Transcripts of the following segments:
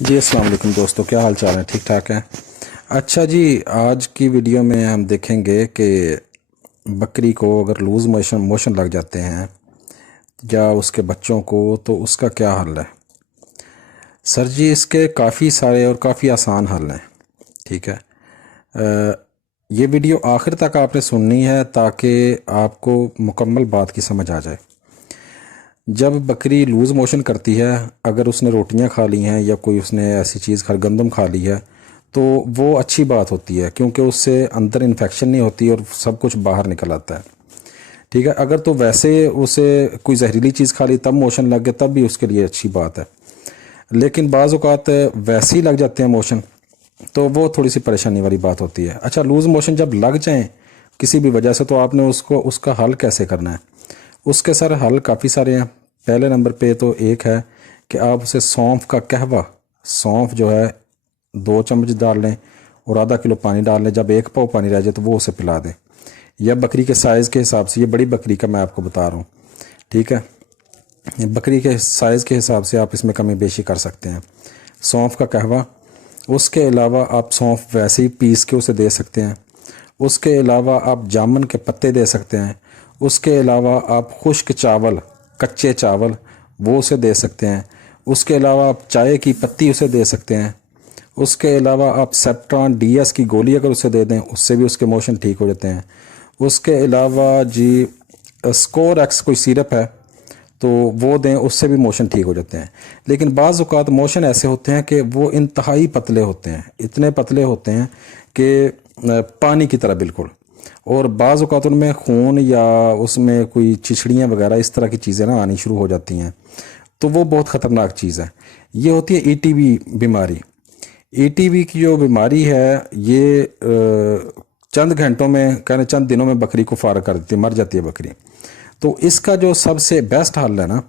جی السلام علیکم دوستو، کیا حال چال ہے؟ ٹھیک ٹھاک ہیں؟ اچھا جی، آج کی ویڈیو میں ہم دیکھیں گے کہ بکری کو اگر لوز موشن لگ جاتے ہیں یا اس کے بچوں کو، تو اس کا کیا حل ہے؟ سر جی، اس کے کافی سارے اور کافی آسان حل ہیں. ٹھیک ہے، یہ ویڈیو آخر تک آپ نے سننی ہے تاکہ آپ کو مکمل بات کی سمجھ آ جائے. جب بکری لوز موشن کرتی ہے، اگر اس نے روٹیاں کھا لی ہیں یا کوئی اس نے ایسی چیز گندم کھا لی ہے تو وہ اچھی بات ہوتی ہے، کیونکہ اس سے اندر انفیکشن نہیں ہوتی اور سب کچھ باہر نکل آتا ہے. ٹھیک ہے، اگر تو ویسے اسے کوئی زہریلی چیز کھا لی تب موشن لگ گئے تب بھی اس کے لیے اچھی بات ہے، لیکن بعض اوقات ویسے ہی لگ جاتے ہیں موشن تو وہ تھوڑی سی پریشانی والی بات ہوتی ہے. اچھا، لوز موشن جب لگ جائیں کسی بھی وجہ سے تو آپ نے اس کا حل کیسے کرنا ہے؟ اس کے سر حل کافی سارے ہیں. پہلے نمبر پہ تو ایک ہے کہ آپ اسے سونف کا قہوہ، سونف جو ہے 2 چمچ ڈال لیں اور آدھا کلو پانی ڈال لیں. جب 1 پاؤ پانی رہ جائے تو وہ اسے پلا دیں، یا بکری کے سائز کے حساب سے. یہ بڑی بکری کا میں آپ کو بتا رہا ہوں. ٹھیک ہے، بکری کے سائز کے حساب سے آپ اس میں کمی بیشی کر سکتے ہیں. سونف کا قہوہ، اس کے علاوہ آپ سونف ویسے ہی پیس کے اسے دے سکتے ہیں. اس کے علاوہ آپ جامن کے پتے دے سکتے ہیں. اس کے علاوہ آپ خشک چاول، کچے چاول وہ اسے دے سکتے ہیں. اس کے علاوہ آپ چائے کی پتی اسے دے سکتے ہیں. اس کے علاوہ آپ سیپٹران ڈی ایس کی گولی اگر اسے دے دیں اس سے بھی اس کے موشن ٹھیک ہو جاتے ہیں. اس کے علاوہ جی اسکور ایکس کوئی سیرپ ہے تو وہ دیں، اس سے بھی موشن ٹھیک ہو جاتے ہیں. لیکن بعض اوقات موشن ایسے ہوتے ہیں کہ وہ انتہائی پتلے ہوتے ہیں، اتنے پتلے ہوتے ہیں کہ پانی کی طرح بالکل، اور بعض اوقات ان میں خون یا اس میں کوئی چچڑیاں وغیرہ اس طرح کی چیزیں نا آنی شروع ہو جاتی ہیں، تو وہ بہت خطرناک چیز ہے. یہ ہوتی ہے ای ٹی وی بیماری. ای ٹی وی کی جو بیماری ہے یہ چند گھنٹوں میں چند دنوں میں بکری کو فارغ کر دیتی ہے، مر جاتی ہے بکری. تو اس کا جو سب سے بیسٹ حل ہے نا،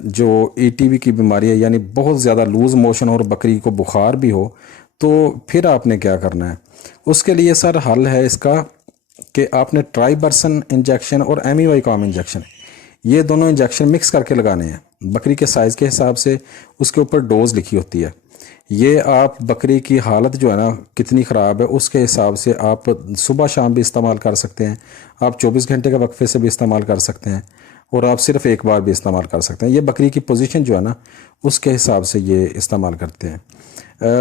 جو ای ٹی وی کی بیماری ہے، یعنی بہت زیادہ لوز موشن اور بکری کو بخار بھی ہو، تو پھر آپ نے کیا کرنا ہے؟ اس کے لیے سر حل ہے اس کا کہ آپ نے ٹرائی برسن انجیکشن اور ایم ای وائی کام انجیکشن، یہ دونوں انجیکشن مکس کر کے لگانے ہیں. بکری کے سائز کے حساب سے اس کے اوپر ڈوز لکھی ہوتی ہے. یہ آپ بکری کی حالت جو ہے نا کتنی خراب ہے اس کے حساب سے آپ صبح شام بھی استعمال کر سکتے ہیں. آپ 24 گھنٹے کا وقفے سے بھی استعمال کر سکتے ہیں، اور آپ صرف ایک بار بھی استعمال کر سکتے ہیں. یہ بکری کی پوزیشن جو ہے نا اس کے حساب سے یہ استعمال کرتے ہیں.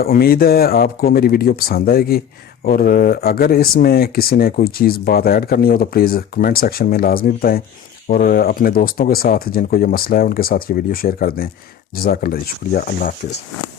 امید ہے آپ کو میری ویڈیو پسند آئے گی، اور اگر اس میں کسی نے کوئی چیز بات ایڈ کرنی ہو تو پلیز کمنٹ سیکشن میں لازمی بتائیں، اور اپنے دوستوں کے ساتھ جن کو یہ مسئلہ ہے ان کے ساتھ یہ ویڈیو شیئر کر دیں. جزاک اللہ، شکریہ. اللہ حافظ.